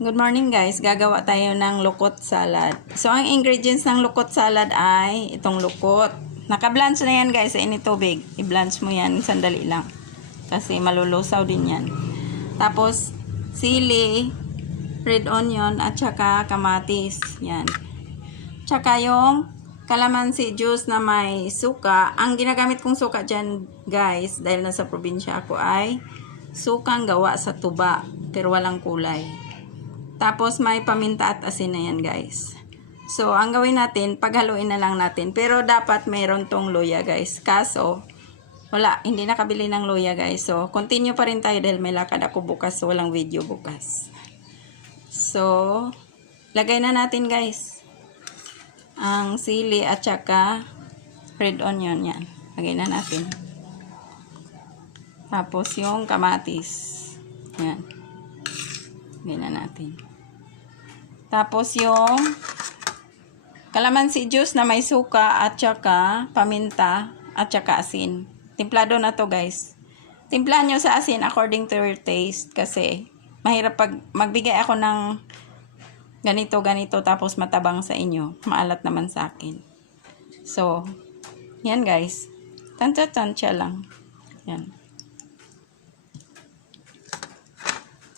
Good morning guys, gagawa tayo ng lukot salad. So ang ingredients ng lukot salad ay itong lukot. Naka-blanch na yan guys sa init tubig. I-blanch mo yan, sandali lang. Kasi malulusaw din yan. Tapos sili, red onion at saka kamatis. Yan. Tsaka yung calamansi juice na may suka. Ang ginagamit kong suka dyan guys, dahil nasa probinsya ako ay sukang gawa sa tuba pero walang kulay. Tapos may paminta at asin na yan guys. So ang gawin natin, paghaluin na lang natin. Pero dapat mayroon tong luya guys. Kaso wala, hindi nakabili ng luya guys. So continue pa rin tayo dahil may lakad ako bukas. So walang video bukas. So lagay na natin guys ang sili at saka red onion yan. Lagay na natin. Tapos yung kamatis. Yan. Lagay na natin. Tapos yung calamansi juice na may suka at saka paminta at saka asin. Timplado na to guys. Timplahan nyo sa asin according to your taste kasi mahirap pag magbigay ako ng ganito tapos matabang sa inyo. Maalat naman sa akin. So, yan guys. Tansya-tansya lang. Yan.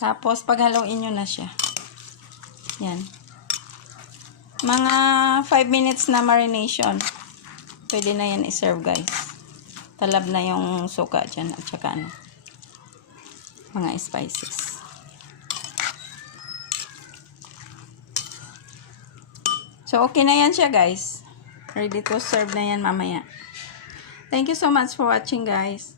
Tapos paghaluin nyo na siya. Yan. Mga 5 minutes na marination. Pwede na yan i-serve guys. Talab na yung suka dyan at saka ano, mga spices. So okay na yan siya guys. Ready to serve na yan mamaya. Thank you so much for watching guys.